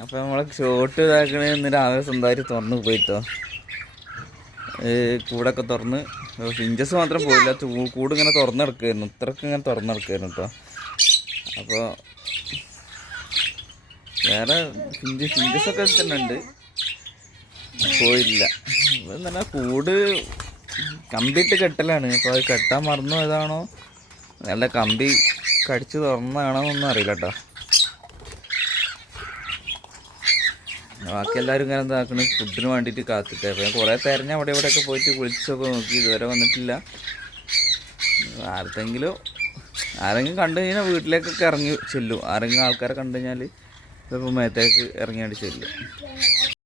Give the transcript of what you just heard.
അപ്പൊ നമ്മളെ ഷോട്ട് ഇതാക്കണ ഇന്ന് രാവിലെ സ്വന്തമായിട്ട് തുറന്ന് പോയിട്ടോ. കൂടൊക്കെ തുറന്ന് ഫിഞ്ചസ് മാത്രം പോയില്ല, കൂട് ഇങ്ങനെ തുറന്നെടുക്കായിരുന്നു, ഇത്രക്ക് ഇങ്ങനെ തുറന്നെടുക്കായിരുന്നു കേട്ടോ. അപ്പോൾ വേറെ ഫിഞ്ചസൊക്കെ തന്നെ ഉണ്ട്, പോയില്ല. അപ്പം തന്നെ കൂട് കമ്പിയിട്ട് കെട്ടലാണ്. അപ്പോൾ അത് കെട്ടാൻ മറന്നു ഏതാണോ നല്ല കമ്പി കടിച്ച് തുറന്നതാണോ എന്നൊന്നും അറിയില്ല കേട്ടോ. ബാക്കി എല്ലാവരും ഇങ്ങനെ എന്താക്കണ് ഫുഡിന് വേണ്ടിയിട്ട് കാത്തിട്ട്. അപ്പോൾ ഞാൻ കുറേ തിരഞ്ഞ അവിടെ ഇവിടെയൊക്കെ പോയിട്ട് വിളിച്ചൊക്കെ നോക്കി, ഇതുവരെ വന്നിട്ടില്ല. ആരെങ്കിലും കണ്ടു കഴിഞ്ഞാൽ വീട്ടിലേക്കൊക്കെ ഇറങ്ങി ചെല്ലും. ആരെങ്കിലും ആൾക്കാരെ കണ്ടു കഴിഞ്ഞാൽ ചിലപ്പോൾ മേത്തേക്ക് ഇറങ്ങിയാണ്ട് ചെല്ലും.